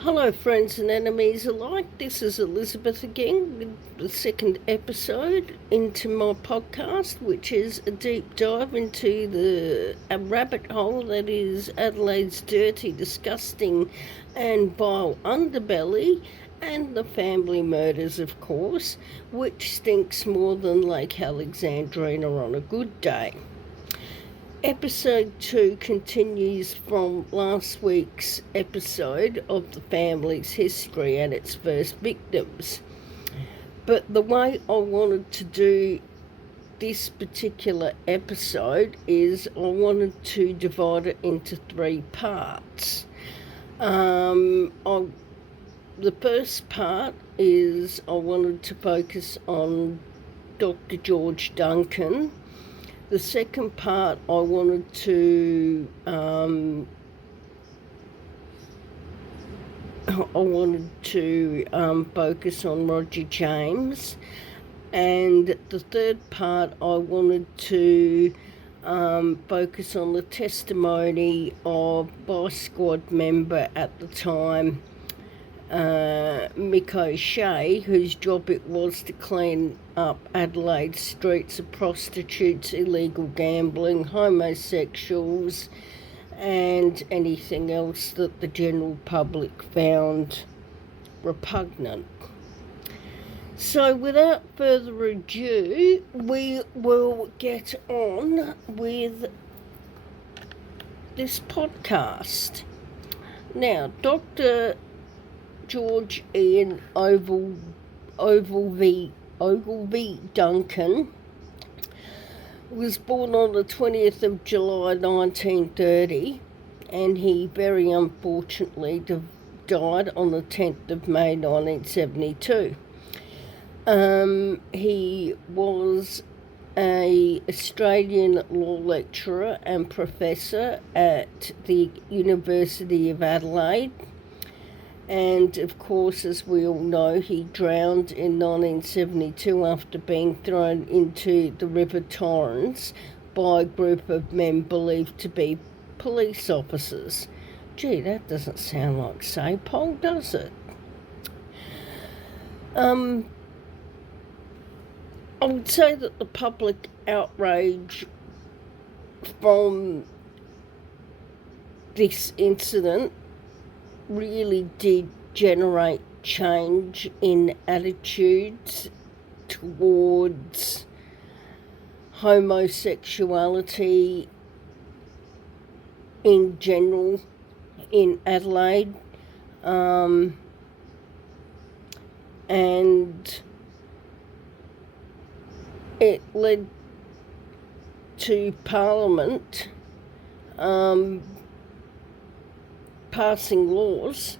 Hello, friends and enemies alike. This is Elizabeth again with the second episode into my podcast, which is a deep dive into a rabbit hole that is Adelaide's dirty, disgusting, and vile underbelly, and the family murders, of course, which stinks more than Lake Alexandrina on a good day. Episode 2 continues from last week's episode of the family's history and its first victims. But the way I wanted to do this particular episode is I wanted to divide it into 3 parts. The first part is I wanted to focus on Dr. George Duncan. The second part, I wanted to focus on Roger James, and the third part, I wanted to focus on the testimony of Vice Squad member at the time, Mick O'Shea, whose job it was to clean up Adelaide's streets of prostitutes, illegal gambling, homosexuals, and anything else that the general public found repugnant. So without further ado, we will get on with this podcast. Now, Dr. George Ian Ogilvie Duncan was born on the 20th of July 1930, and he very unfortunately died on the 10th of May 1972. He was an Australian law lecturer and professor at the University of Adelaide. And, of course, as we all know, he drowned in 1972 after being thrown into the River Torrens by a group of men believed to be police officers. Gee, that doesn't sound like Sapol, does it? I would say that the public outrage from this incident really did generate change in attitudes towards homosexuality in general in Adelaide, and it led to Parliament passing laws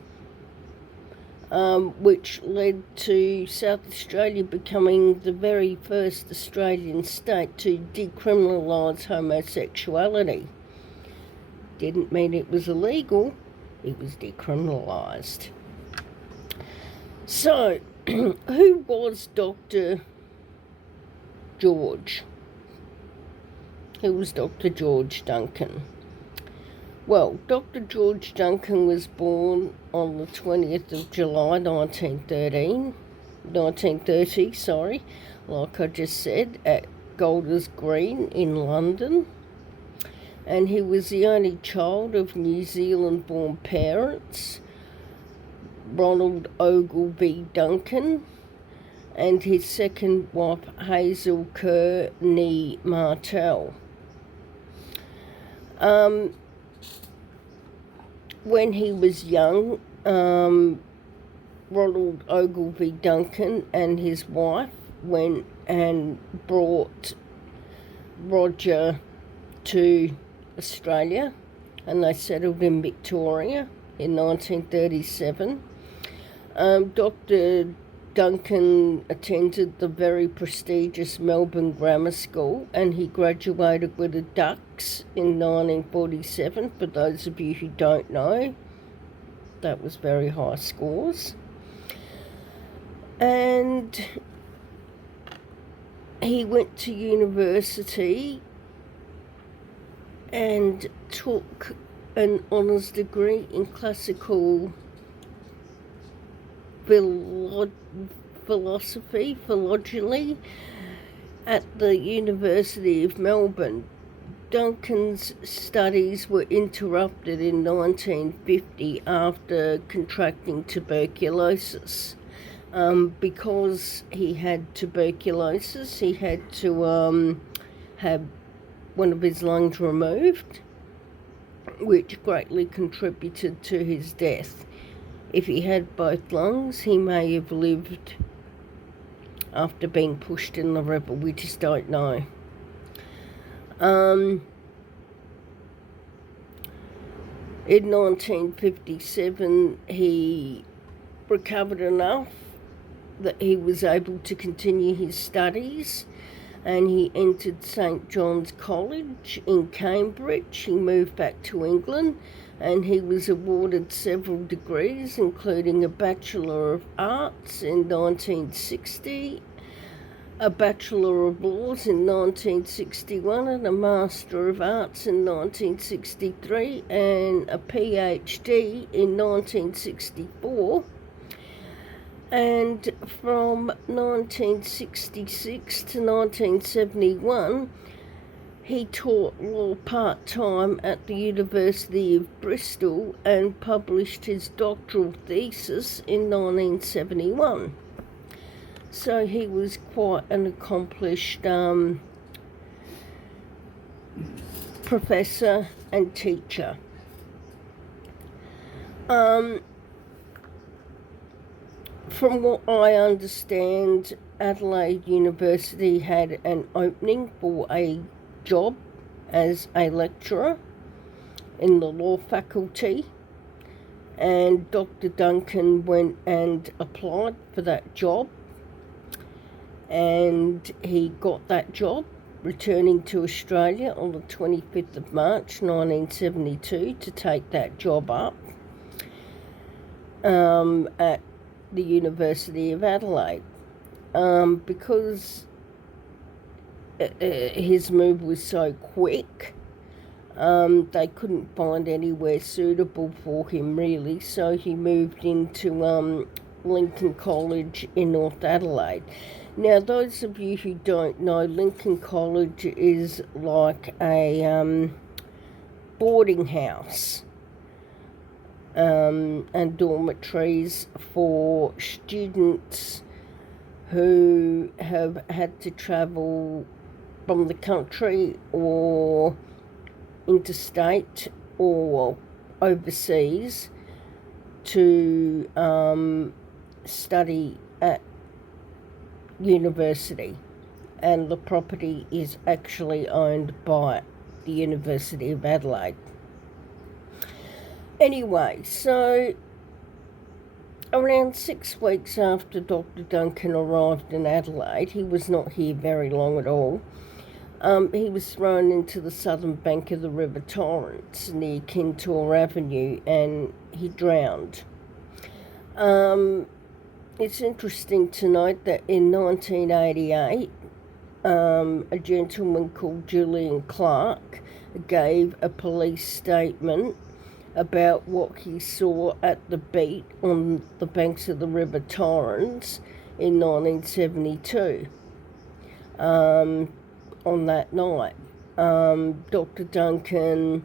which led to South Australia becoming the very first Australian state to decriminalise homosexuality. Didn't mean it was illegal, it was decriminalised. So, who was Dr. George? Who was Dr. George Duncan? Well, Dr. George Duncan was born on the 20th of July 1930, like I just said, at Golders Green in London. And he was the only child of New Zealand-born parents, Ronald Ogilvie Duncan, and his second wife, Hazel Kerr Nee Martell. When he was young, Ronald Ogilvie Duncan and his wife went and brought Roger to Australia, and they settled in Victoria in 1937. Dr. Duncan attended the very prestigious Melbourne Grammar School, and he graduated with a Dux in 1947. For those of you who don't know, that was very high scores. And he went to university and took an honours degree in classical philology at the University of Melbourne. Duncan's studies were interrupted in 1950 after contracting tuberculosis. Because he had tuberculosis, he had to have one of his lungs removed, which greatly contributed to his death. If he had both lungs, he may have lived after being pushed in the river. We just don't know. In 1957, he recovered enough that he was able to continue his studies, and he entered St. John's College in Cambridge. He moved back to England, and he was awarded several degrees, including a Bachelor of Arts in 1960, a Bachelor of Laws in 1961, and a Master of Arts in 1963, and a PhD in 1964. And from 1966 to 1971, he taught law part-time at the University of Bristol and published his doctoral thesis in 1971. So he was quite an accomplished professor and teacher. From what I understand, Adelaide University had an opening for a job as a lecturer in the law faculty, and Dr. Duncan went and applied for that job, and he got that job, returning to Australia on the 25th of March 1972 to take that job up at the University of Adelaide. Because his move was so quick, they couldn't find anywhere suitable for him really, so he moved into Lincoln College in North Adelaide. Now, those of you who don't know, Lincoln College is like a boarding house and dormitories for students who have had to travel from the country or interstate or overseas to study at university, and the property is actually owned by the University of Adelaide. Anyway, so around 6 weeks after Dr. Duncan arrived in Adelaide, he was not here very long at all, he was thrown into the southern bank of the River Torrens near Kintore Avenue, and he drowned. It's interesting to note that in 1988, a gentleman called Julian Clark gave a police statement about what he saw at the beat on the banks of the River Torrens in 1972. On that night, Dr. Duncan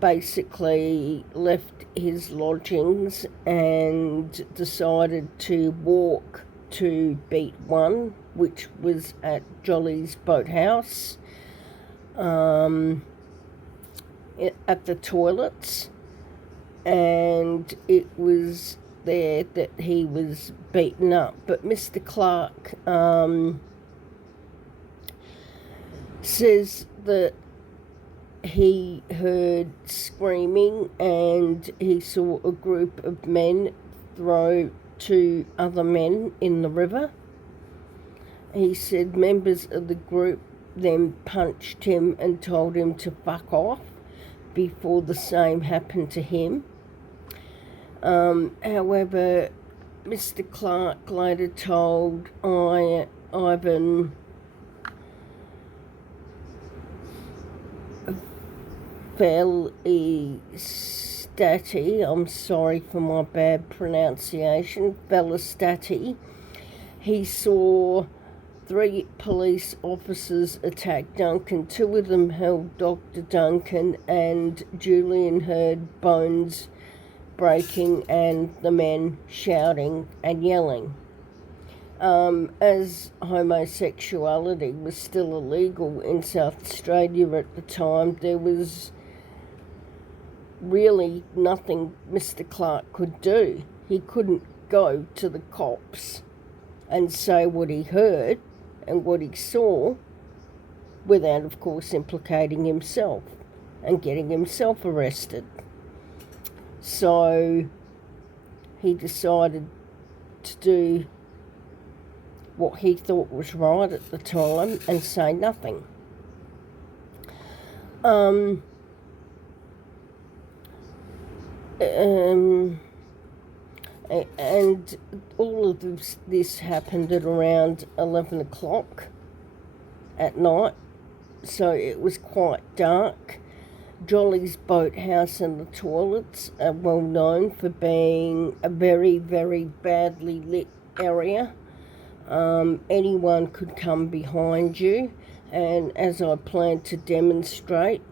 basically left his lodgings and decided to walk to Beat 1, which was at Jolly's Boathouse, at the toilets, and it was there that he was beaten up. But Mr. Clark says that he heard screaming and he saw a group of men throw 2 other men in the river. He said members of the group then punched him and told him to fuck off before the same happened to him. However, Mr. Clark later told Ivan Velastati, I'm sorry for my bad pronunciation, Velastati, he saw 3 police officers attack Duncan. 2 of them held Dr. Duncan, and Julian heard bones breaking and the men shouting and yelling. As homosexuality was still illegal in South Australia at the time, there was really nothing Mr. Clark could do. He couldn't go to the cops and say what he heard and what he saw without, of course, implicating himself and getting himself arrested. So he decided to do what he thought was right at the time and say nothing. And all of this happened at around 11 o'clock at night, so it was quite dark. Jolly's boathouse and the toilets are well known for being a very, very badly lit area. Anyone could come behind you, and as I plan to demonstrate,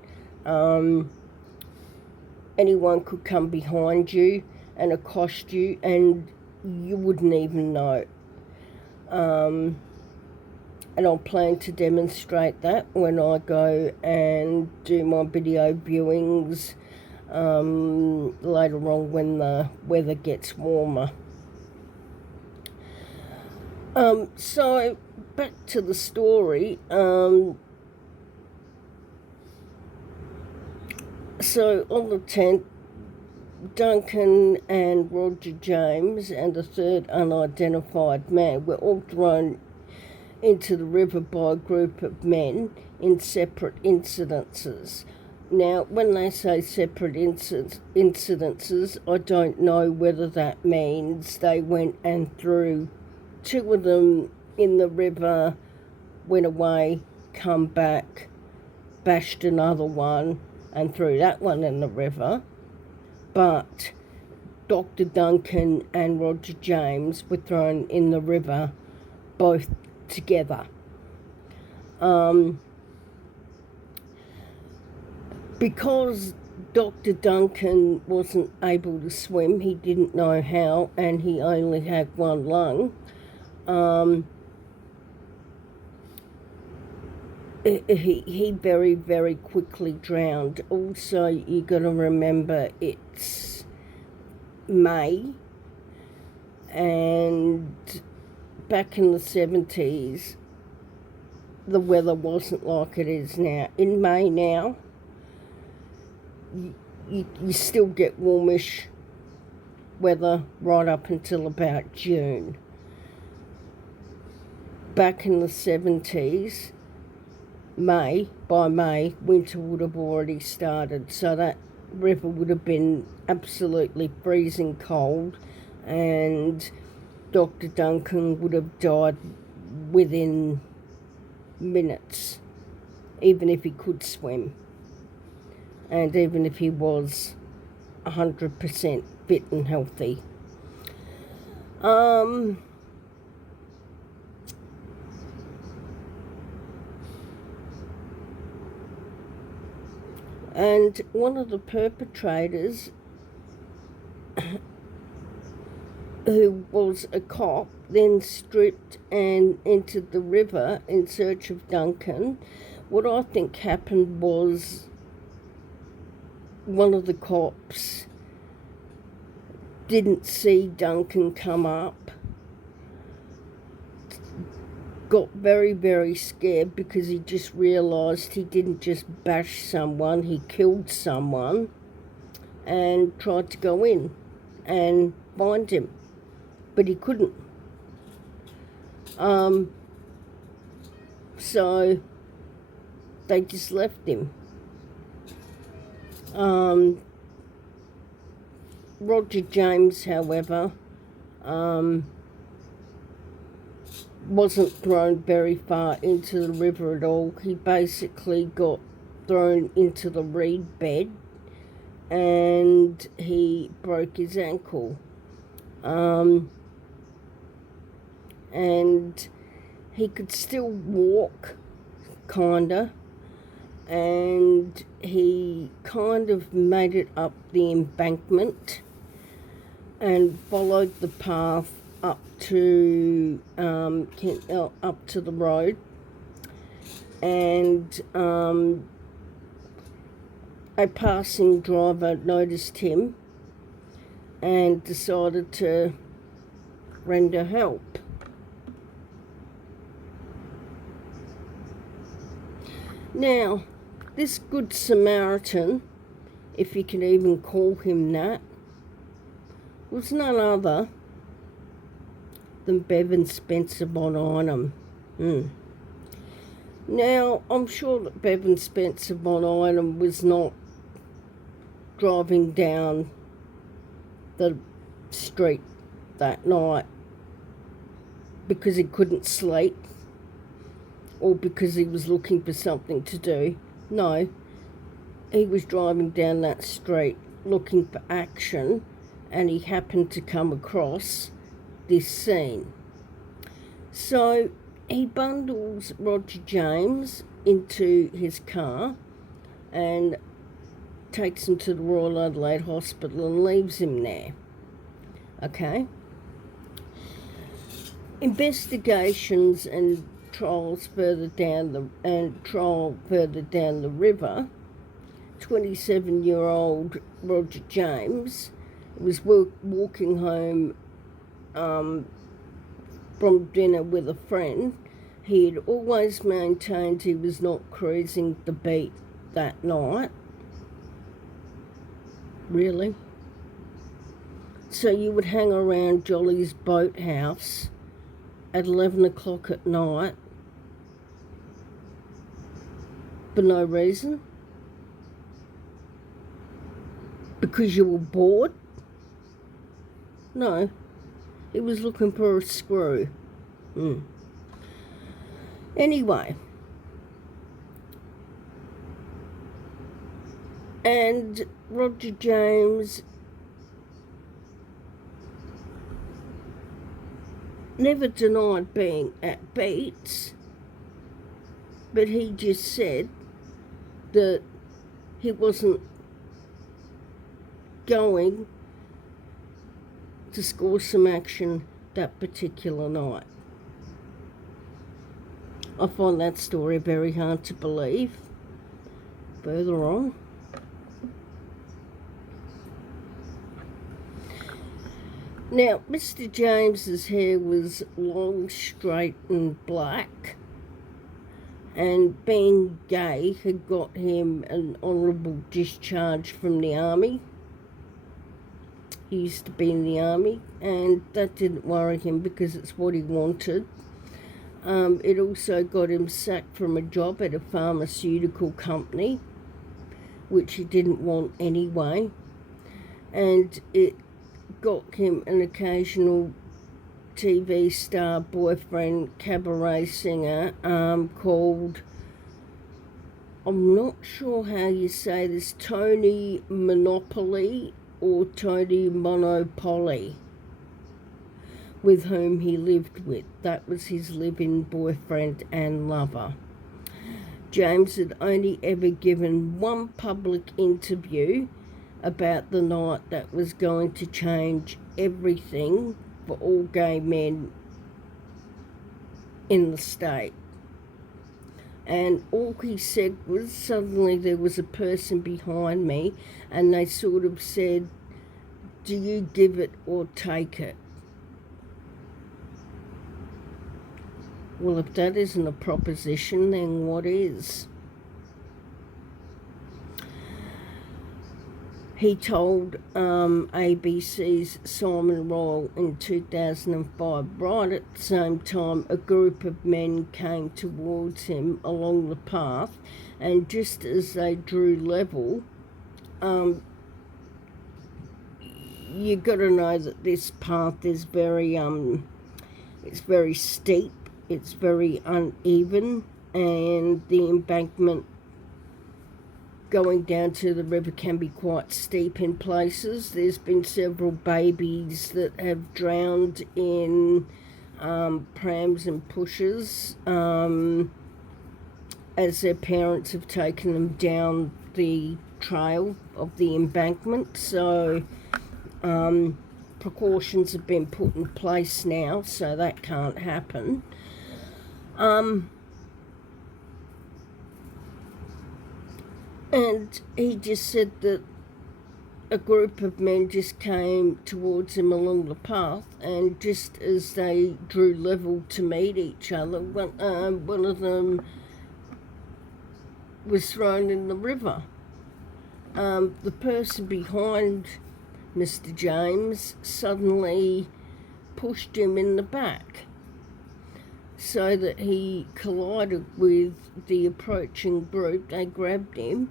anyone could come behind you and accost you, and you wouldn't even know. And I'll plan to demonstrate that when I go and do my video viewings later on when the weather gets warmer. So back to the story. So on the 10th, Duncan and Roger James and a third unidentified man were all thrown into the river by a group of men in separate incidences. Now, when they say separate incidences, I don't know whether that means they went and threw 2 of them in the river, went away, come back, bashed another one, and threw that one in the river. But Dr. Duncan and Roger James were thrown in the river both together. Because Dr. Duncan wasn't able to swim, he didn't know how, and he only had 1 lung, he very, very quickly drowned. Also, you got to remember it's May, and back in the 70s, the weather wasn't like it is now. In May now, you still get warmish weather right up until about June. Back in the 70s, by May, winter would have already started, so that river would have been absolutely freezing cold, and Dr. Duncan would have died within minutes, even if he could swim, and even if he was 100% fit and healthy. And one of the perpetrators, who was a cop, then stripped and entered the river in search of Duncan. What I think happened was one of the cops didn't see Duncan come up, got very, very scared because he just realised he didn't just bash someone, he killed someone, and tried to go in and find him, but he couldn't. So they just left him. Roger James, however, wasn't thrown very far into the river at all. He basically got thrown into the reed bed and he broke his ankle. And he could still walk, kinda, and he kind of made it up the embankment and followed the path up to up to the road, and a passing driver noticed him and decided to render help. Now, this Good Samaritan, if you can even call him that, was none other than Bevan Spencer von Einem. Now, I'm sure that Bevan Spencer von Einem was not driving down the street that night because he couldn't sleep or because he was looking for something to do. No, he was driving down that street looking for action, and he happened to come across this scene. So he bundles Roger James into his car and takes him to the Royal Adelaide Hospital and leaves him there. Okay? Investigations and trial further down the river, 27-year-old Roger James was walking home from dinner with a friend. He had always maintained he was not cruising the beat that night. Really? So you would hang around Jolly's boathouse at 11 o'clock at night for no reason? Because you were bored? No, he was looking for a screw. Anyway, and Roger James never denied being at Beats, but he just said that he wasn't going to score some action that particular night. I find that story very hard to believe. Further on. Now, Mr. James's hair was long, straight and black, and being gay had got him an honourable discharge from the army. He used to be in the army, and that didn't worry him because it's what he wanted. It also got him sacked from a job at a pharmaceutical company, which he didn't want anyway, and it got him an occasional TV star boyfriend, cabaret singer, called, I'm not sure how you say this, Tony Monopoly or Tony Monopoly, with whom he lived with. That was his live-in boyfriend and lover. James had only ever given one public interview about the night that was going to change everything for all gay men in the state. And all he said was, suddenly there was a person behind me and they sort of said, do you give it or take it? Well, if that isn't a proposition, then what is? He told ABC's Simon Royal in 2005, right at the same time a group of men came towards him along the path, and just as they drew level, you got to know that this path is very it's very steep, it's very uneven, and the embankment going down to the river can be quite steep in places. There's been several babies that have drowned in prams and pushers as their parents have taken them down the trail of the embankment. So precautions have been put in place now, so that can't happen. And he just said that a group of men just came towards him along the path, and just as they drew level to meet each other, one of them was thrown in the river. The person behind Mr. James suddenly pushed him in the back so that he collided with the approaching group. They grabbed him,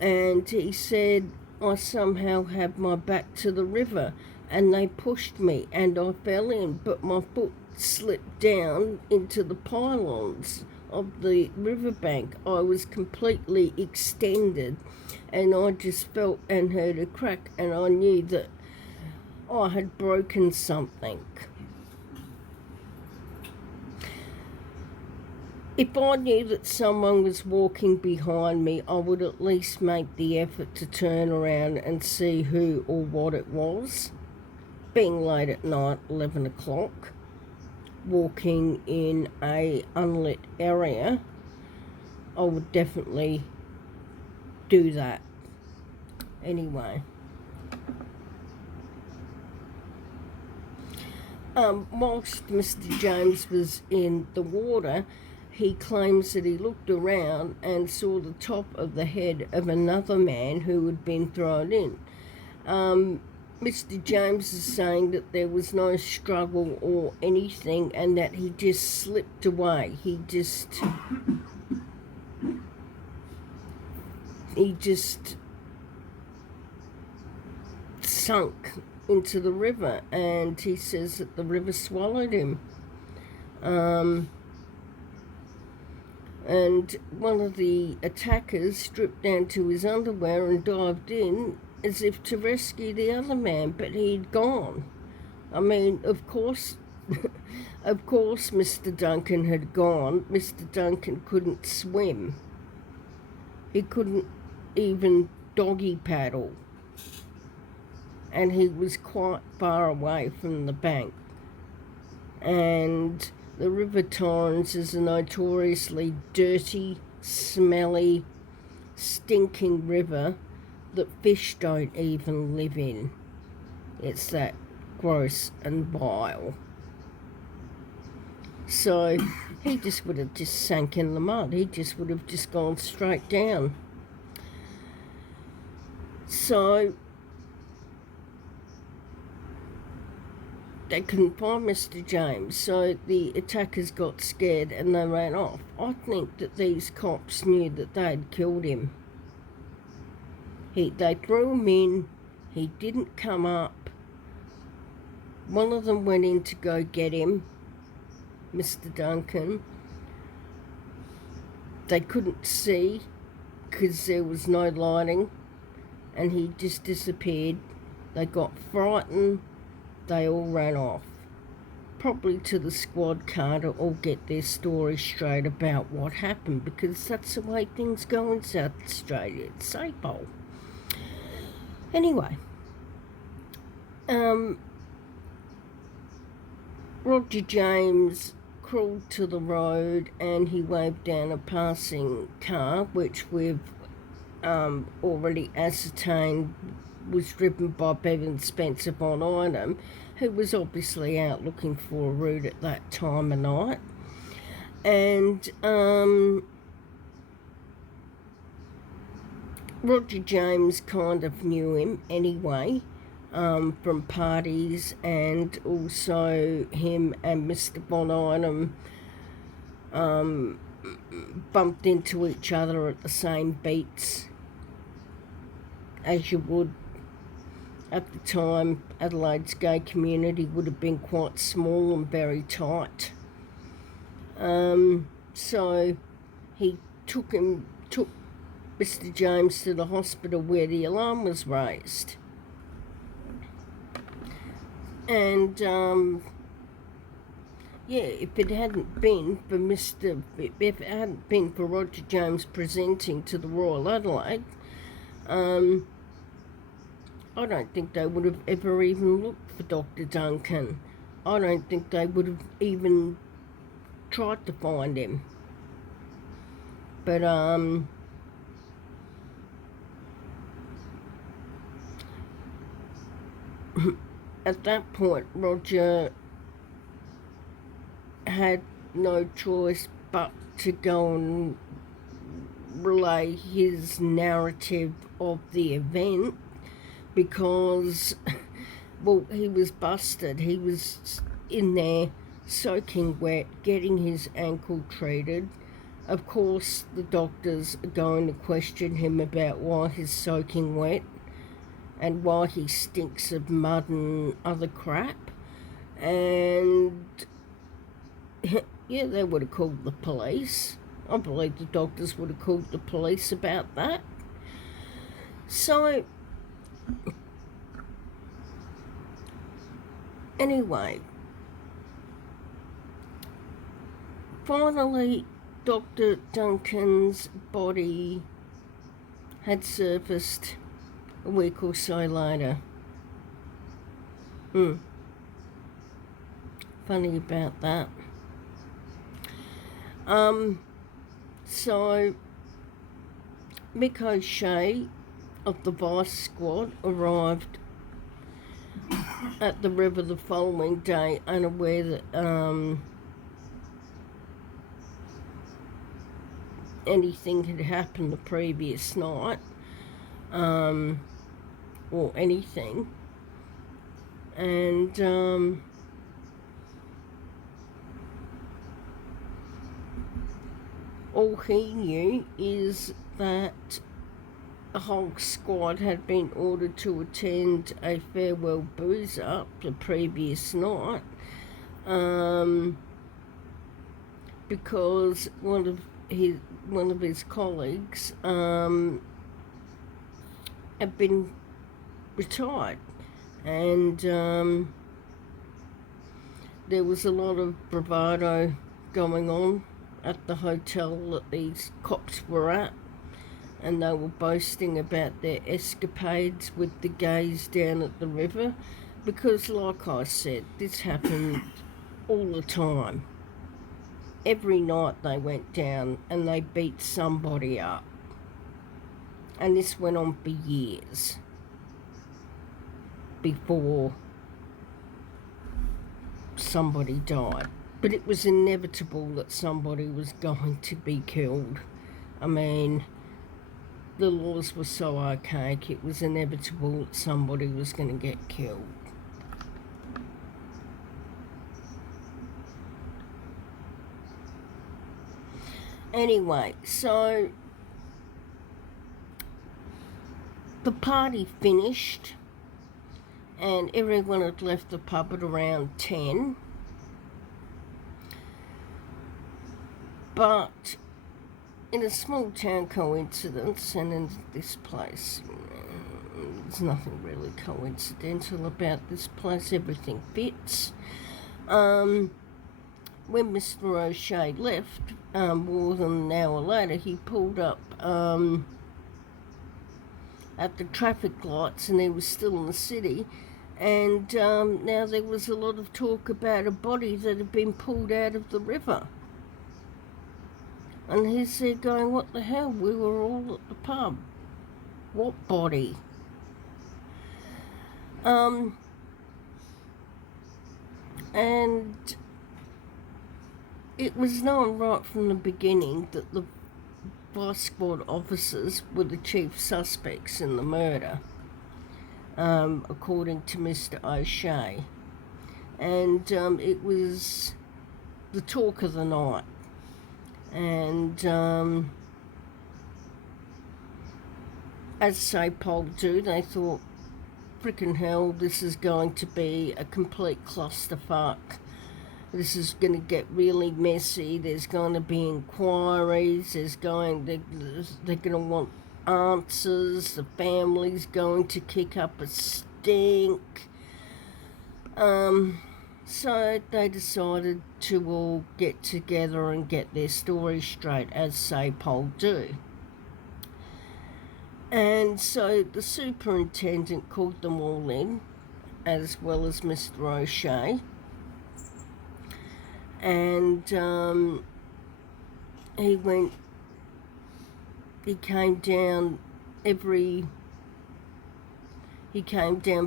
and he said, I somehow had my back to the river, and they pushed me and I fell in, but my foot slipped down into the pylons of the riverbank. I was completely extended, and I just felt and heard a crack, and I knew that I had broken something. If I knew that someone was walking behind me, I would at least make the effort to turn around and see who or what it was. Being late at night, 11 o'clock, walking in a unlit area, I would definitely do that. Anyway. Whilst Mr. James was in the water, he claims that he looked around and saw the top of the head of another man who had been thrown in. Mr. James is saying that there was no struggle or anything, and that he just slipped away. He just sunk into the river, and he says that the river swallowed him. And one of the attackers stripped down to his underwear and dived in as if to rescue the other man, but he'd gone. I mean, of course, Mr. Duncan had gone. Mr. Duncan couldn't swim. He couldn't even doggy paddle. And he was quite far away from the bank. And the River Torrens is a notoriously dirty, smelly, stinking river that fish don't even live in. It's that gross and vile. So he just would have just sank in the mud. He just would have just gone straight down. So they couldn't find Mr. James, so the attackers got scared and they ran off. I think that these cops knew that they had killed him. They threw him in, he didn't come up. One of them went in to go get him, Mr. Duncan. They couldn't see because there was no lighting, and he just disappeared. They got frightened. They all ran off, probably to the squad car to all get their story straight about what happened, because that's the way things go in South Australia. It's safe hole. Anyway, Roger James crawled to the road and he waved down a passing car, which we've already ascertained was driven by Bevan Spencer von Einem, who was obviously out looking for a route at that time of night. And Roger James kind of knew him anyway, from parties, and also him and Mr. von Einem bumped into each other at the same beats, as you would. At the time, Adelaide's gay community would have been quite small and very tight. So he took Mr. James to the hospital where the alarm was raised. And, if it hadn't been for if it hadn't been for Roger James presenting to the Royal Adelaide, I don't think they would have ever even looked for Dr. Duncan. I don't think they would have even tried to find him. But, at that point, Roger had no choice but to go and relay his narrative of the event because, well, he was busted. He was in there soaking wet, getting his ankle treated. Of course, the doctors are going to question him about why he's soaking wet and why he stinks of mud and other crap. And yeah, they would have called the police. I believe the doctors would have called the police about that. So, anyway, finally, Dr. Duncan's body had surfaced a week or so later. Funny about that. So Mick O'Shea of the Vice Squad arrived at the river the following day, unaware that anything had happened the previous night, or anything. And all he knew is that the whole squad had been ordered to attend a farewell booze up the previous night, because one of his colleagues had been retired, and there was a lot of bravado going on at the hotel that these cops were at, and they were boasting about their escapades with the gays down at the river, because like I said, this happened all the time. Every night they went down and they beat somebody up, and this went on for years before somebody died. But it was inevitable that somebody was going to be killed. I mean, the laws were so archaic, it was inevitable that somebody was going to get killed. Anyway, so the party finished and everyone had left the pub at around 10. But in a small town coincidence, and in this place, there's nothing really coincidental about this place, everything fits. When Mr. O'Shea left, more than an hour later, he pulled up at the traffic lights, and he was still in the city. And now there was a lot of talk about a body that had been pulled out of the river. And he's there going, what the hell, we were all at the pub. What body? And it was known right from the beginning that the Vice Squad officers were the chief suspects in the murder, according to Mr. O'Shea. And it was the talk of the night. And as SAPOL do, they thought, frickin' hell, this is going to be a complete clusterfuck. This is going to get really messy. There's going to be inquiries. They're going to want answers. The family's going to kick up a stink. So they decided to all get together and get their story straight, as SAPOL do. And so the superintendent called them all in, as well as Mr. O'Shea. And he came down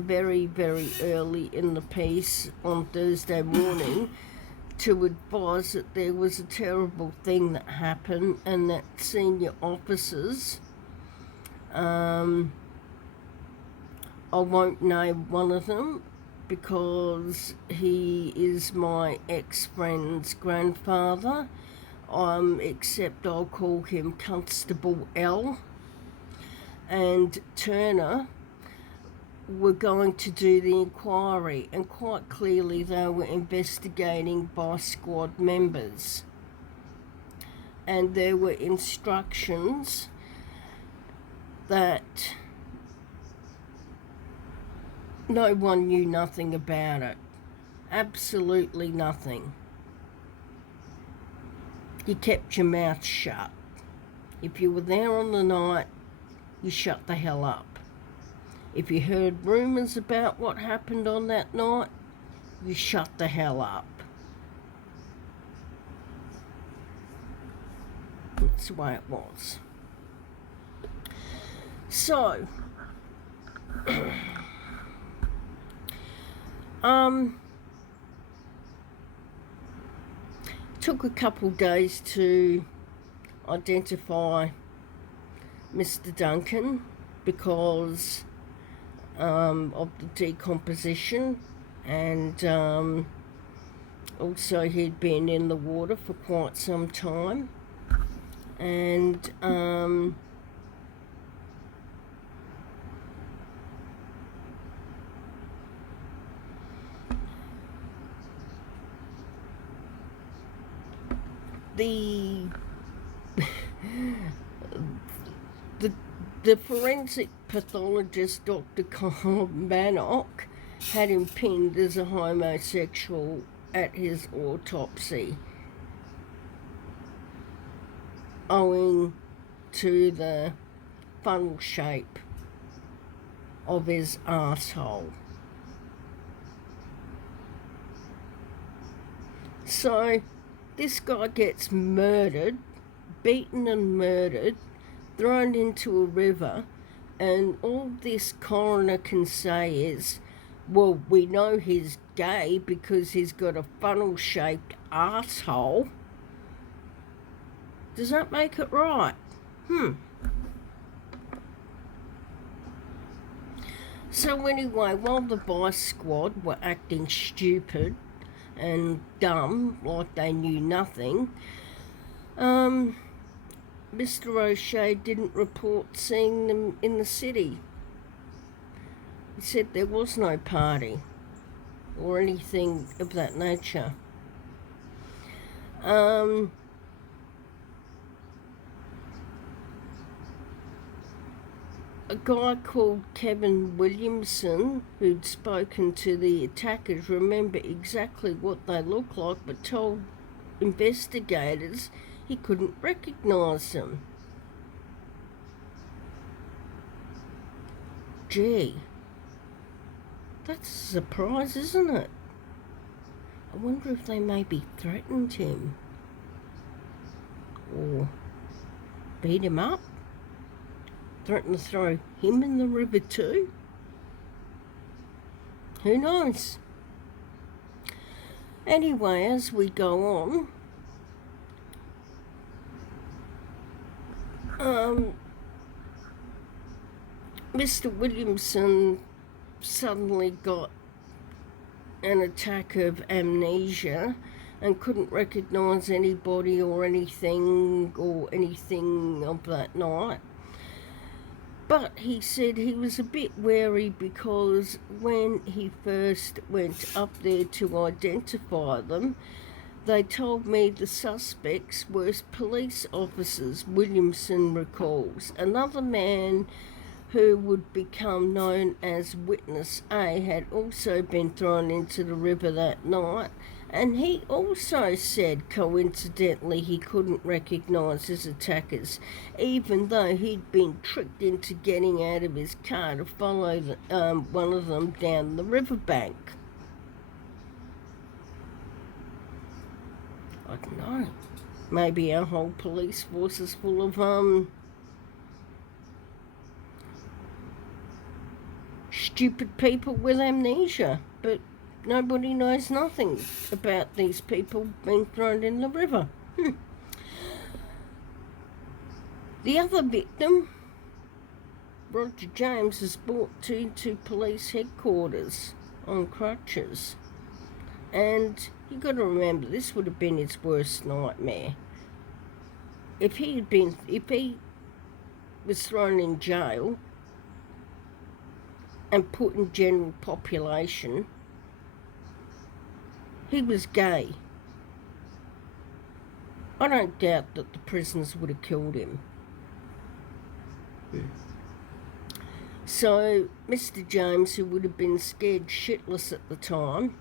very, very early in the piece on Thursday morning to advise that there was a terrible thing that happened and that senior officers, I won't name one of them because he is my ex-friend's grandfather, except I'll call him Constable L, and Turner, were going to do the inquiry, and quite clearly they were investigating by squad members, and there were instructions that no one knew nothing about it. Absolutely nothing. You kept your mouth shut. If you were there on the night, you shut the hell up. If you heard rumours about what happened on that night, you shut the hell up. That's the way it was. So, took a couple days to identify Mr. Duncan because of the decomposition, and also he'd been in the water for quite some time, and the forensic pathologist, Dr. Kyle Manock, had him pinned as a homosexual at his autopsy, owing to the funnel shape of his arsehole. So this guy gets murdered, beaten and murdered, thrown into a river, and all this coroner can say is, well, we know he's gay because he's got a funnel-shaped arsehole. Does that make it right? So anyway, while the vice squad were acting stupid and dumb, like they knew nothing, Mr. O'Shea didn't report seeing them in the city. He said there was no party or anything of that nature. A guy called Kevin Williamson, who'd spoken to the attackers, remembered exactly what they looked like, but told investigators he couldn't recognise them. Gee, that's a surprise, isn't it? I wonder if they maybe threatened him or beat him up, threatened to throw him in the river too. Who knows? Anyway, as we go on, Mr. Williamson suddenly got an attack of amnesia and couldn't recognise anybody or anything of that night. But he said he was a bit wary because when he first went up there to identify them, They told me the suspects were police officers, Williamson recalls. Another man who would become known as Witness A had also been thrown into the river that night, and he also said coincidentally he couldn't recognise his attackers, even though he'd been tricked into getting out of his car to follow one of them down the riverbank. I don't know. Maybe our whole police force is full of stupid people with amnesia, but nobody knows nothing about these people being thrown in the river. The other victim, Roger James, is brought to police headquarters on crutches. And you got to remember, this would have been his worst nightmare. If he was thrown in jail and put in general population, he was gay. I don't doubt that the prisoners would have killed him. So Mr. James, who would have been scared shitless at the time,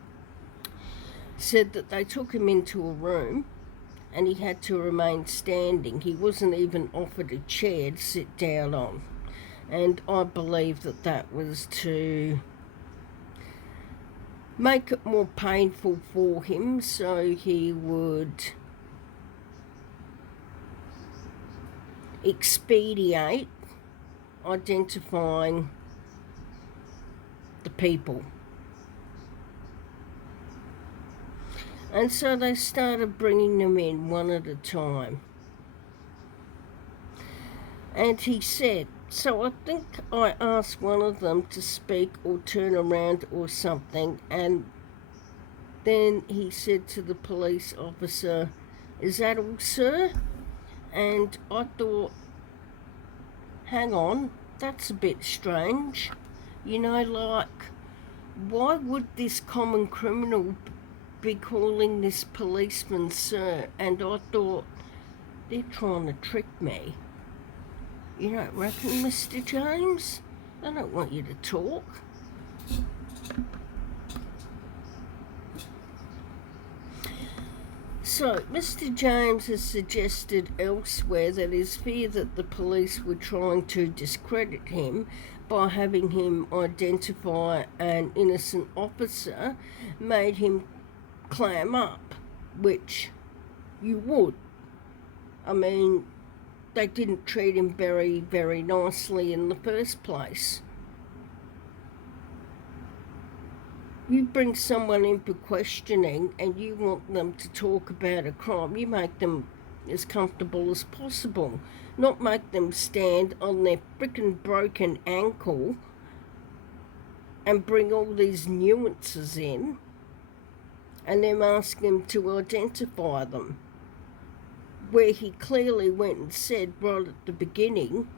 said that they took him into a room and he had to remain standing. He wasn't even offered a chair to sit down on. And I believe that that was to make it more painful for him, so he would expedite identifying the people. And so they started bringing them in one at a time. And he said, so I think I asked one of them to speak or turn around or something, and then he said to the police officer, "Is that all, sir?" And I thought, hang on, that's a bit strange. You know, like, why would this common criminal be calling this policeman sir? And I thought, they're trying to trick me. You don't reckon, Mr. James? I don't want you to talk. So, Mr. James has suggested elsewhere that his fear that the police were trying to discredit him by having him identify an innocent officer made him clam up, which you would. I mean, they didn't treat him very, very nicely in the first place. You bring someone in for questioning and you want them to talk about a crime, you make them as comfortable as possible, not make them stand on their frickin' broken ankle and bring all these nuances in and then ask him to identify them, where he clearly went and said right at the beginning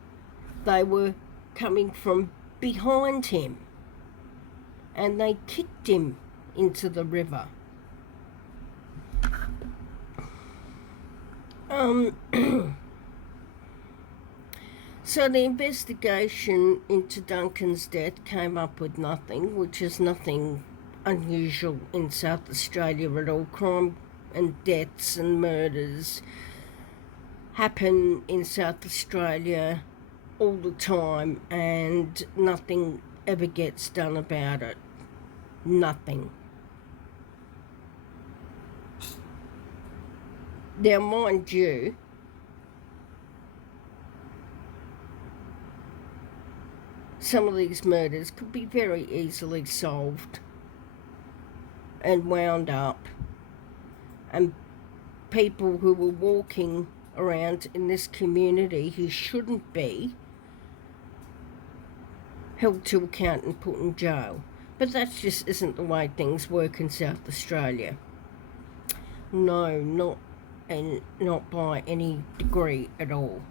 they were coming from behind him and they kicked him into the river. So the investigation into Duncan's death came up with nothing, which is nothing unusual in South Australia at all. Crime and deaths and murders happen in South Australia all the time and nothing ever gets done about it. Nothing. Now, mind you, some of these murders could be very easily solved and wound up, and people who were walking around in this community who shouldn't be held to account and put in jail. But that just isn't the way things work in South Australia. No, not by any degree at all.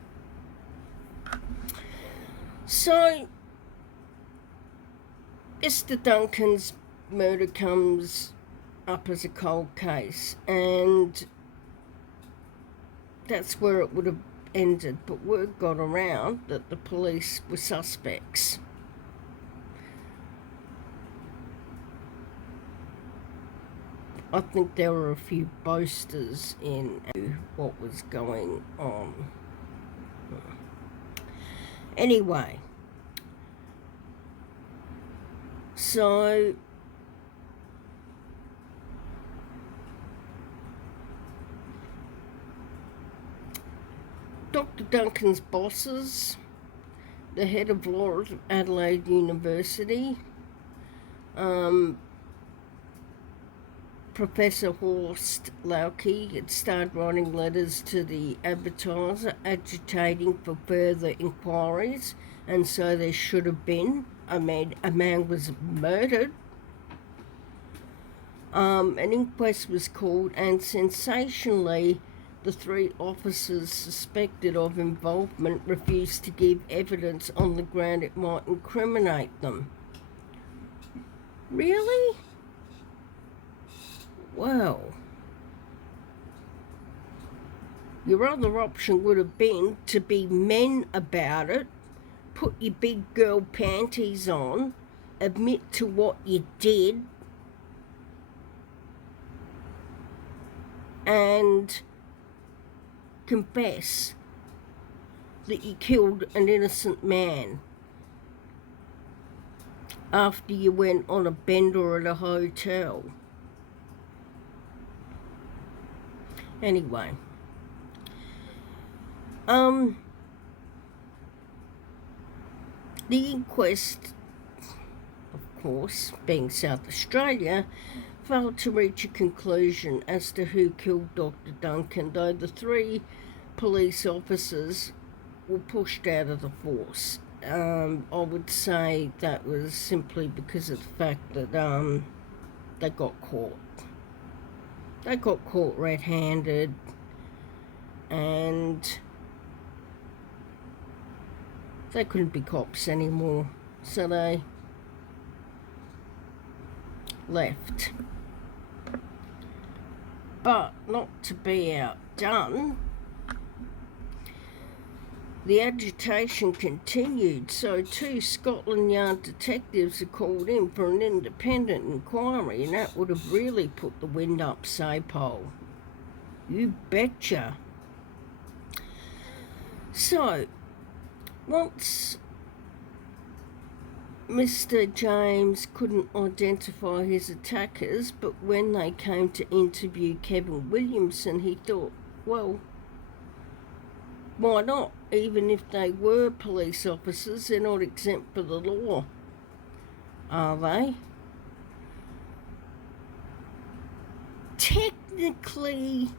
So, Mr. Duncan's murder comes up as a cold case, and that's where it would have ended. But word got around that the police were suspects. I think there were a few boasters in what was going on. Anyway, so Dr. Duncan's bosses, the head of law at Adelaide University, Professor Horst Lauke, had started writing letters to the Advertiser agitating for further inquiries, and so there should have been. A man was murdered. An inquest was called, and sensationally, the 3 officers suspected of involvement refused to give evidence on the ground it might incriminate them. Really? Wow. Your other option would have been to be men about it, put your big girl panties on, admit to what you did, and confess that you killed an innocent man after you went on a bender at a hotel. Anyway, the inquest, of course, being South Australia, failed to reach a conclusion as to who killed Dr. Duncan, though the 3 police officers were pushed out of the force. I would say that was simply because of the fact that they got caught. They got caught red-handed, and they couldn't be cops anymore, so they left. But not to be outdone, the agitation continued, so 2 Scotland Yard detectives are called in for an independent inquiry, and that would have really put the wind up Sapole. You betcha. So, once Mr. James couldn't identify his attackers, but when they came to interview Kevin Williamson, he thought, well, why not? Even if they were police officers, they're not exempt from the law, are they? Technically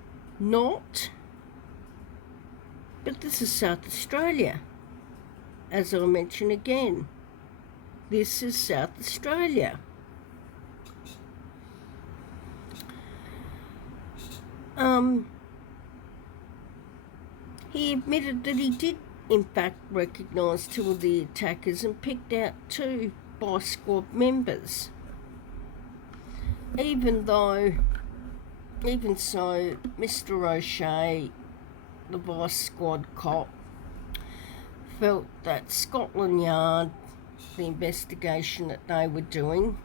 not, but this is South Australia. As I mention again, this is South Australia. He admitted that he did in fact recognise 2 of the attackers and picked out 2 Vice Squad members. Even so, Mr. O'Shea, the Vice Squad cop, felt that Scotland Yard, the investigation that they were doing,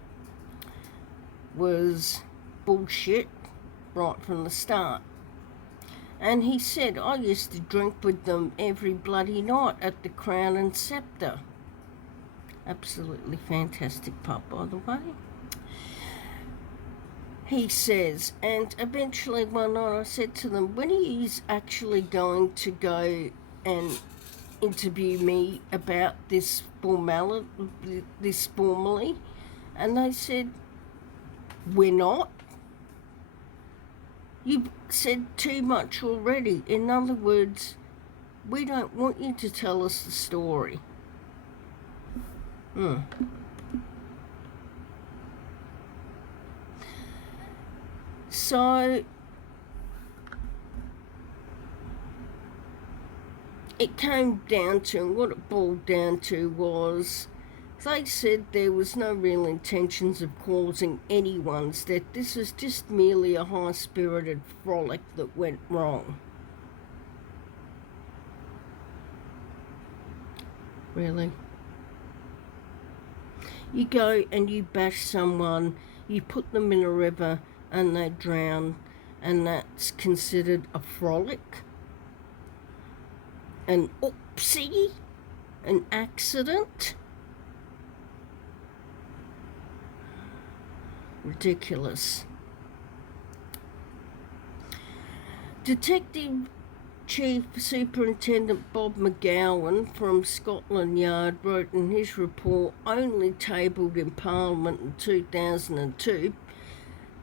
was bullshit right from the start. And he said, I used to drink with them every bloody night at the Crown and Sceptre. Absolutely fantastic pub, by the way. He says, and eventually one night I said to them, when are you actually going to go and interview me about this formally? And they said, we're not. You've said too much already. In other words, we don't want you to tell us the story. So, it came down to, and what it boiled down to was They said there was no real intentions of causing anyone's death. This was just merely a high-spirited frolic that went wrong. Really? You go and you bash someone, you put them in a river and they drown, and that's considered a frolic? An oopsie? An accident? Ridiculous. Detective Chief Superintendent Bob McGowan from Scotland Yard wrote in his report, only tabled in Parliament in 2002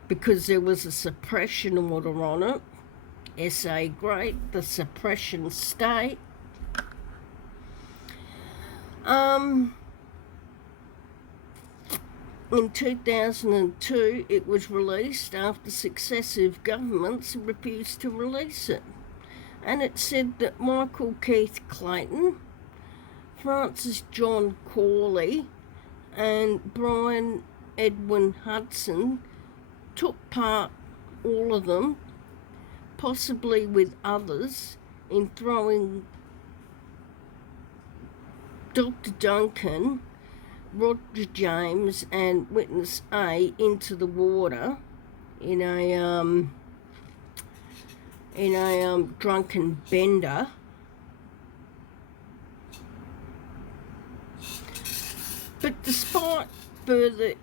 because there was a suppression order on it. SA great, the suppression state. In 2002, it was released after successive governments refused to release it. And it said that Michael Keith Clayton, Francis John Corley, and Brian Edwin Hudson took part, all of them, possibly with others, in throwing Dr. Duncan, Roger James, and Witness A into the water in a drunken bender. But despite further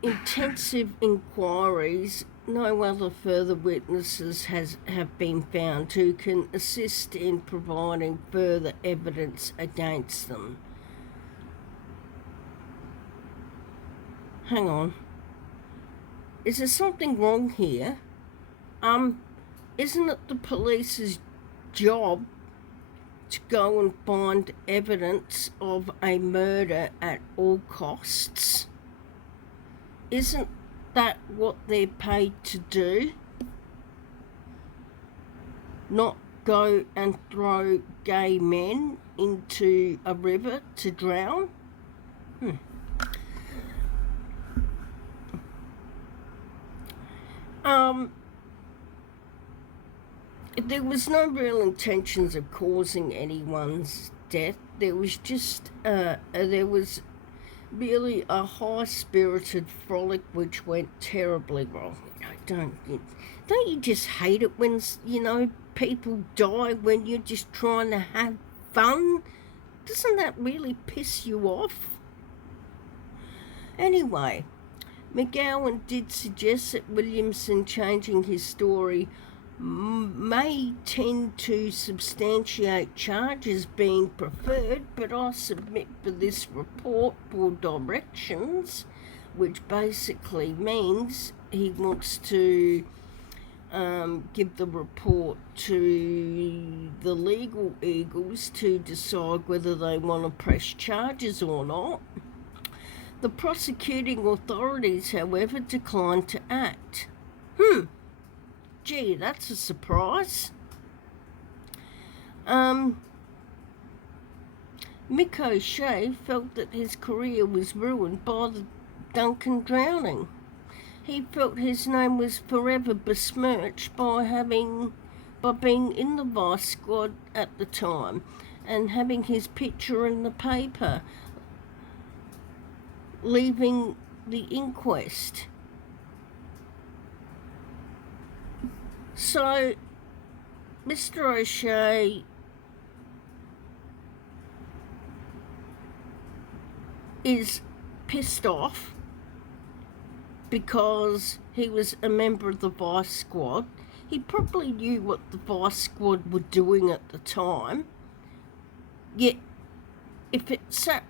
intensive inquiries, no other further witnesses have been found who can assist in providing further evidence against them. Hang on. Is there something wrong here? Isn't it the police's job to go and find evidence of a murder at all costs? Isn't that what they're paid to do? Not go and throw gay men into a river to drown? There was no real intentions of causing anyone's death. There was just, there was really a high-spirited frolic which went terribly wrong. Don't you just hate it when, people die when you're just trying to have fun? Doesn't that really piss you off? Anyway, McGowan did suggest that Williamson changing his story may tend to substantiate charges being preferred, but I submit for this report for directions, which basically means he wants to give the report to the legal eagles to decide whether they want to press charges or not. The prosecuting authorities, however, declined to act. Gee, that's a surprise. Mick O'Shea felt that his career was ruined by the Duncan drowning. He felt his name was forever besmirched by being in the vice squad at the time and having his picture in the paper, leaving the inquest. So, Mr. O'Shea is pissed off because he was a member of the vice squad. He probably knew what the vice squad were doing at the time. Yet, if it sat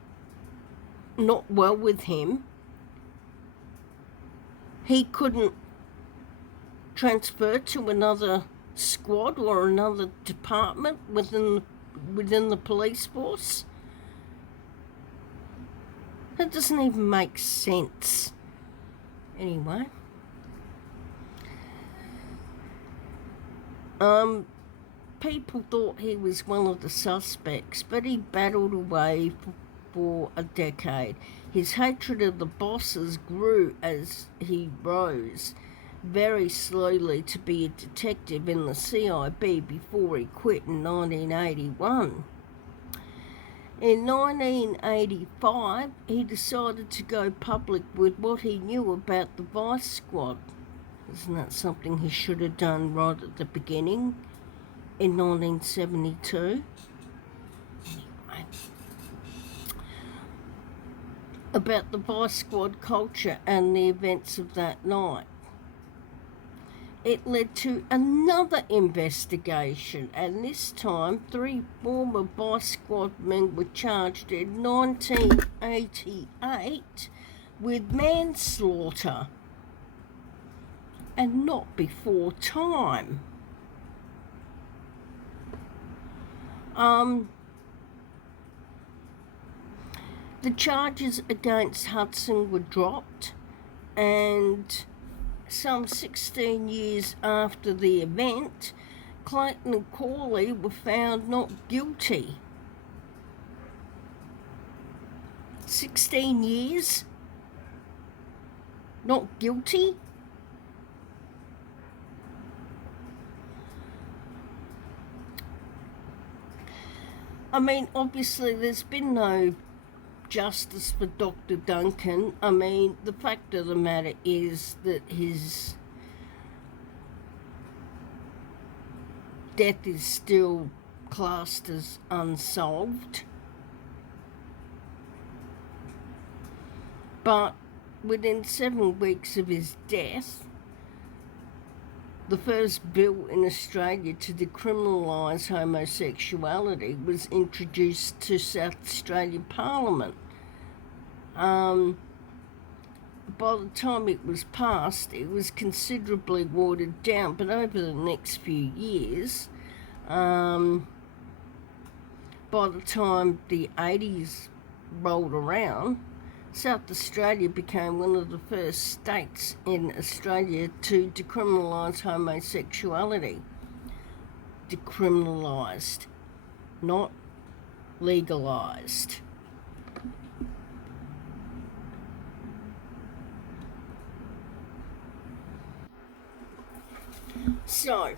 not well with him, he couldn't transfer to another squad or another department within the police force. That doesn't even make sense. Anyway, people thought he was one of the suspects, but he battled away for a decade. His hatred of the bosses grew as he rose very slowly to be a detective in the CIB before he quit in 1981. In 1985, he decided to go public with what he knew about the Vice Squad. Isn't that something he should have done right at the beginning in 1972? Anyway, about the Vice Squad culture and the events of that night. It led to another investigation, and this time 3 former Vice Squad men were charged in 1988 with manslaughter, and not before time. The charges against Hudson were dropped, and some 16 years after the event, Clayton and Corley were found not guilty. 16 years? Not guilty? I mean, obviously there's been no justice for Dr. Duncan. I mean, the fact of the matter is that his death is still classed as unsolved. But within 7 weeks of his death, the first bill in Australia to decriminalise homosexuality was introduced to South Australian Parliament. By the time it was passed, it was considerably watered down, but over the next few years, by the time the 80s rolled around, South Australia became one of the first states in Australia to decriminalise homosexuality. Decriminalised, not legalised. So,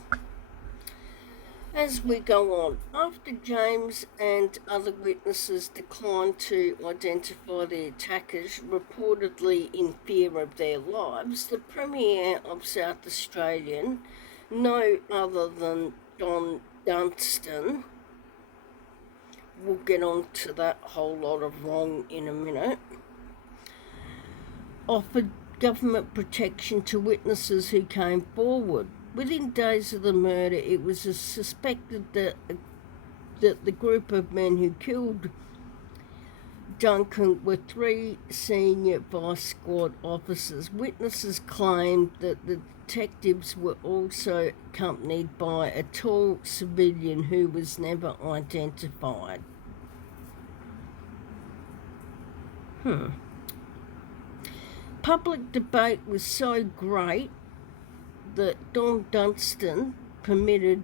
as we go on, after James and other witnesses declined to identify the attackers, reportedly in fear of their lives, the Premier of South Australian, no other than Don Dunstan, we'll get on to that whole lot of wrong in a minute, offered government protection to witnesses who came forward. Within days of the murder, it was suspected that the group of men who killed Duncan were 3 senior Vice Squad officers. Witnesses claimed that the detectives were also accompanied by a tall civilian who was never identified. Public debate was so great that Don Dunstan permitted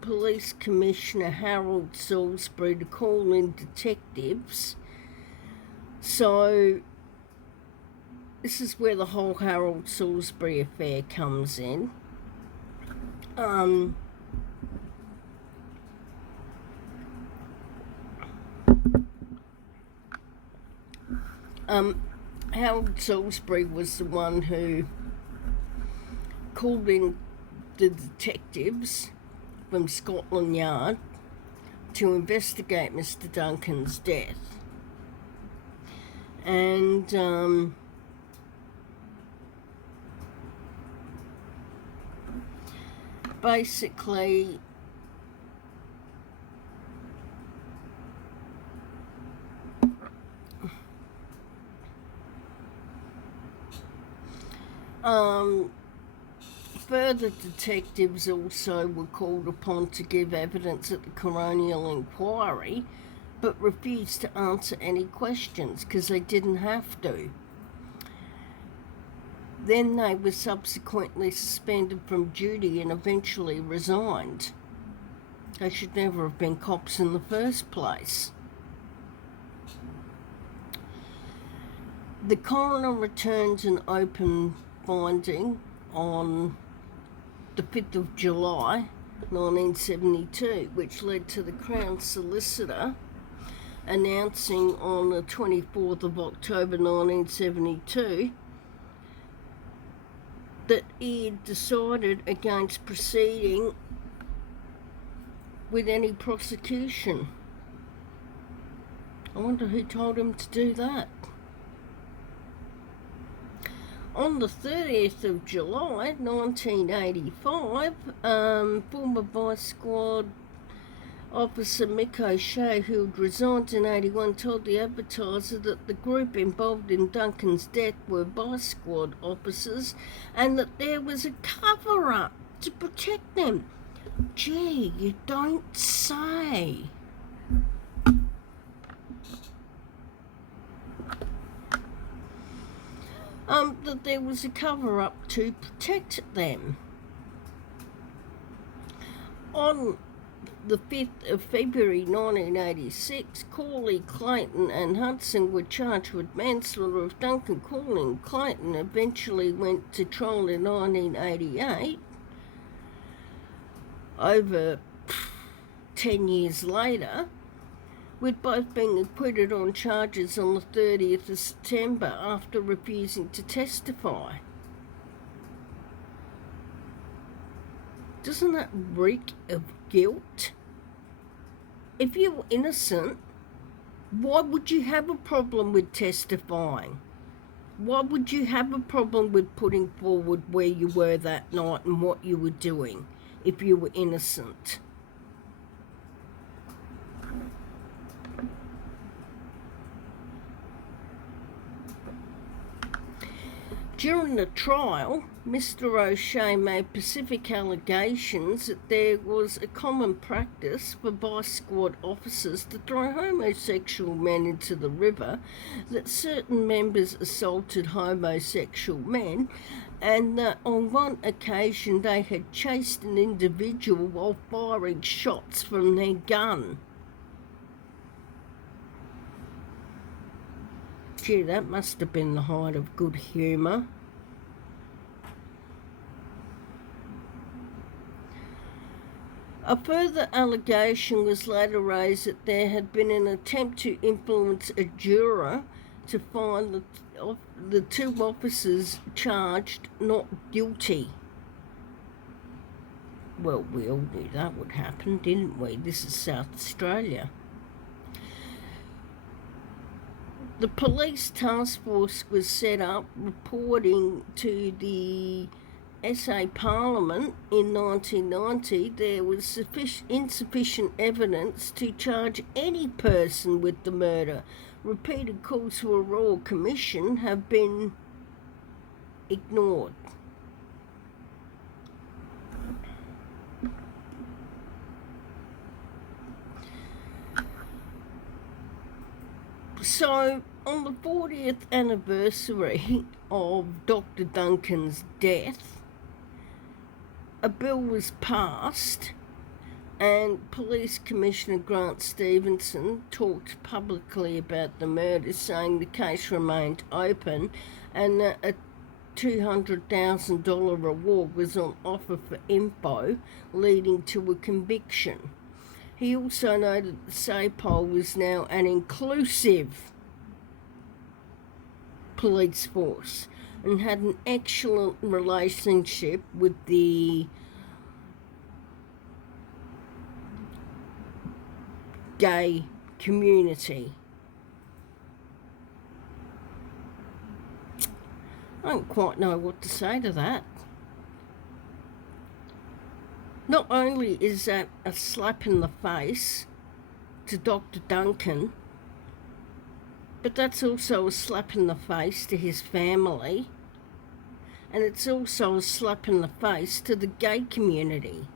Police Commissioner Harold Salisbury to call in detectives. So this is where the whole Harold Salisbury affair comes in. Harold Salisbury was the one who called in the detectives from Scotland Yard to investigate Mr. Duncan's death. And basically further detectives also were called upon to give evidence at the coronial inquiry, but refused to answer any questions because they didn't have to. Then they were subsequently suspended from duty and eventually resigned. They should never have been cops in the first place. The coroner returns an open finding on the 5th of July 1972, which led to the Crown Solicitor announcing on the 24th of October 1972 that he had decided against proceeding with any prosecution. I wonder who told him to do that. On the 30th of July 1985, former Vice Squad Officer Mick O'Shea, who had resigned in 81, told the Advertiser that the group involved in Duncan's death were Vice Squad officers and that there was a cover-up to protect them. Gee, you don't say. That there was a cover-up to protect them. On the 5th of February 1986, Corley, Clayton and Hudson were charged with manslaughter of Duncan. Corley and Clayton eventually went to trial in 1988. Over 10 years later, with both being acquitted on charges on the 30th of September after refusing to testify. Doesn't that reek of guilt? If you were innocent, why would you have a problem with testifying? Why would you have a problem with putting forward where you were that night and what you were doing if you were innocent? During the trial, Mr. O'Shea made specific allegations that there was a common practice for Vice Squad officers to throw homosexual men into the river, that certain members assaulted homosexual men, and that on one occasion they had chased an individual while firing shots from their gun. Gee, that must have been the height of good humour. A further allegation was later raised that there had been an attempt to influence a juror to find the two officers charged not guilty. Well, we all knew that would happen, didn't we? This is South Australia. The police task force was set up, reporting to the SA Parliament in 1990 there was insufficient evidence to charge any person with the murder. Repeated calls for a royal commission have been ignored. So, on the 40th anniversary of Dr. Duncan's death, a bill was passed and Police Commissioner Grant Stevenson talked publicly about the murder, saying the case remained open and that a $200,000 reward was on offer for info, leading to a conviction. He also noted that the SAPOL was now an inclusive police force and had an excellent relationship with the gay community. I don't quite know what to say to that. Not only is that a slap in the face to Dr. Duncan, but that's also a slap in the face to his family, and it's also a slap in the face to the gay community.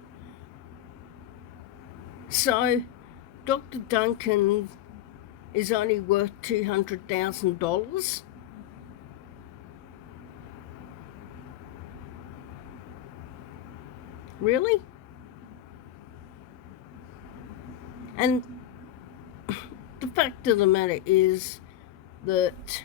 So, Dr. Duncan is only worth $200,000? Really? And the fact of the matter is that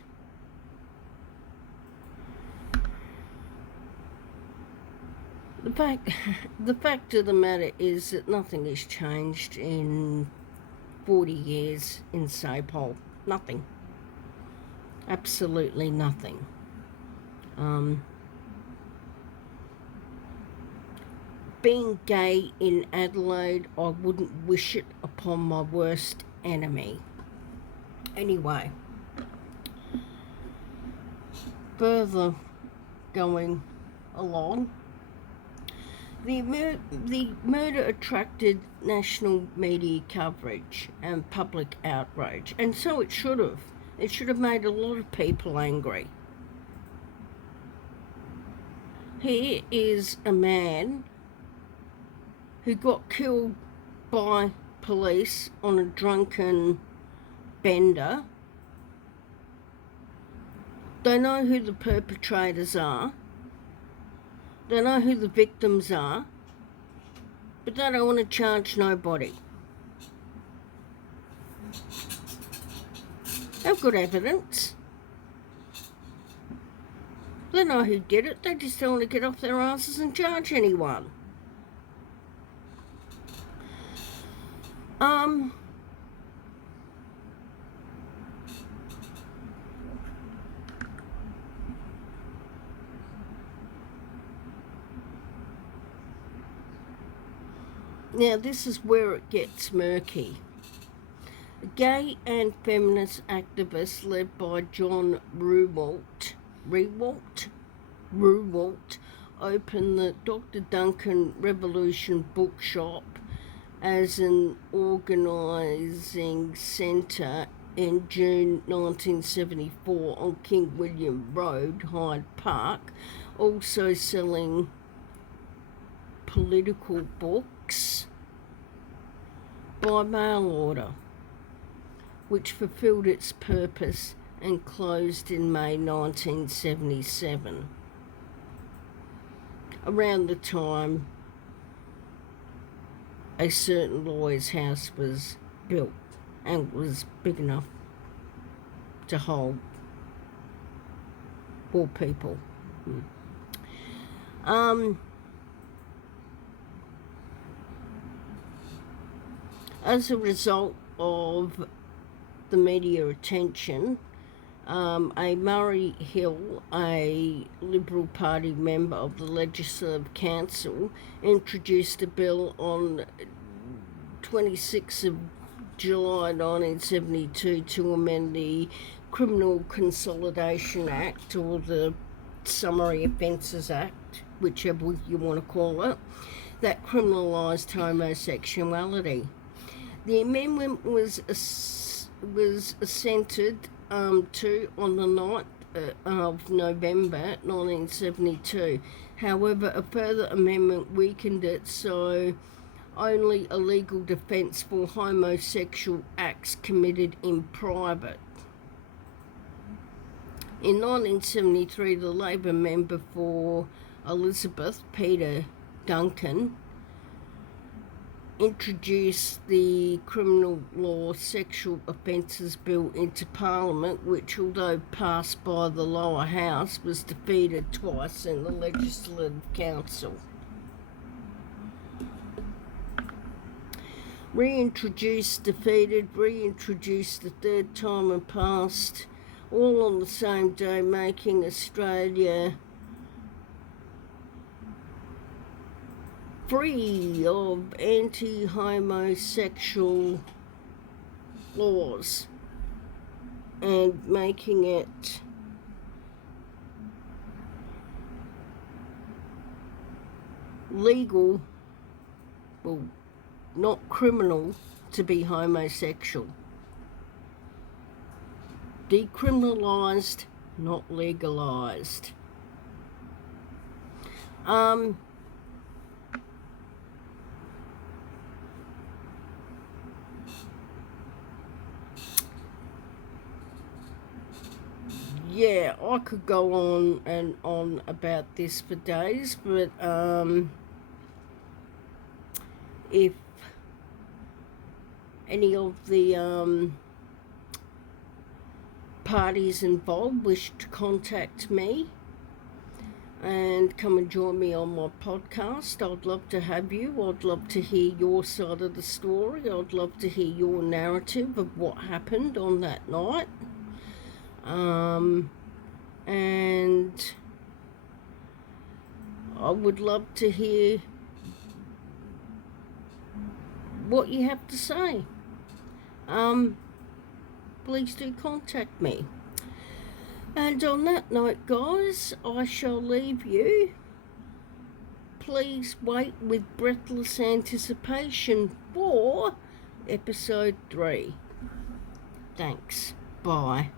the fact of the matter is that nothing has changed in 40 years in Sapole. Nothing. Absolutely nothing. Being gay in Adelaide, I wouldn't wish it upon my worst enemy. Anyway, further going along, the murder attracted national media coverage and public outrage, and so it should have. It should have made a lot of people angry. Here is a man who got killed by police on a drunken bender. They know who the perpetrators are. They know who the victims are. But they don't want to charge nobody. They've got evidence. They know who did it. They just don't want to get off their asses and charge anyone. Now this is where it gets murky. A gay and feminist activist led by John Rewalt opened the Dr. Duncan Revolution Bookshop as an organising centre in June 1974 on King William Road, Hyde Park, also selling political books by mail order, which fulfilled its purpose and closed in May 1977, around the time a certain lawyer's house was built and was big enough to hold 4 people. As a result of the media attention, a Murray Hill, a Liberal Party member of the Legislative Council, introduced a bill on 26th of July 1972 to amend the Criminal Consolidation Act, or the Summary Offences Act, whichever you want to call it, that criminalised homosexuality. The amendment was assented to on the 9th of November 1972. However, a further amendment weakened it, so only a legal defence for homosexual acts committed in private. In 1973, the Labor member for Elizabeth, Peter Duncan, introduced the Criminal Law Sexual Offences Bill into Parliament, which, although passed by the lower house, was defeated twice in the Legislative Council. Reintroduced, defeated, reintroduced the third time and passed, all on the same day, making Australia free of anti-homosexual laws and making it legal, well, not criminal, to be homosexual. Decriminalised, not legalised. Yeah, I could go on and on about this for days, but if any of the parties involved wish to contact me, and come and join me on my podcast. I'd love to have you. I'd love to hear your side of the story. I'd love to hear your narrative of what happened on that night. And I would love to hear what you have to say. Please do contact me. And on that note, guys, I shall leave you. Please wait with breathless anticipation for episode 3. Thanks. Bye.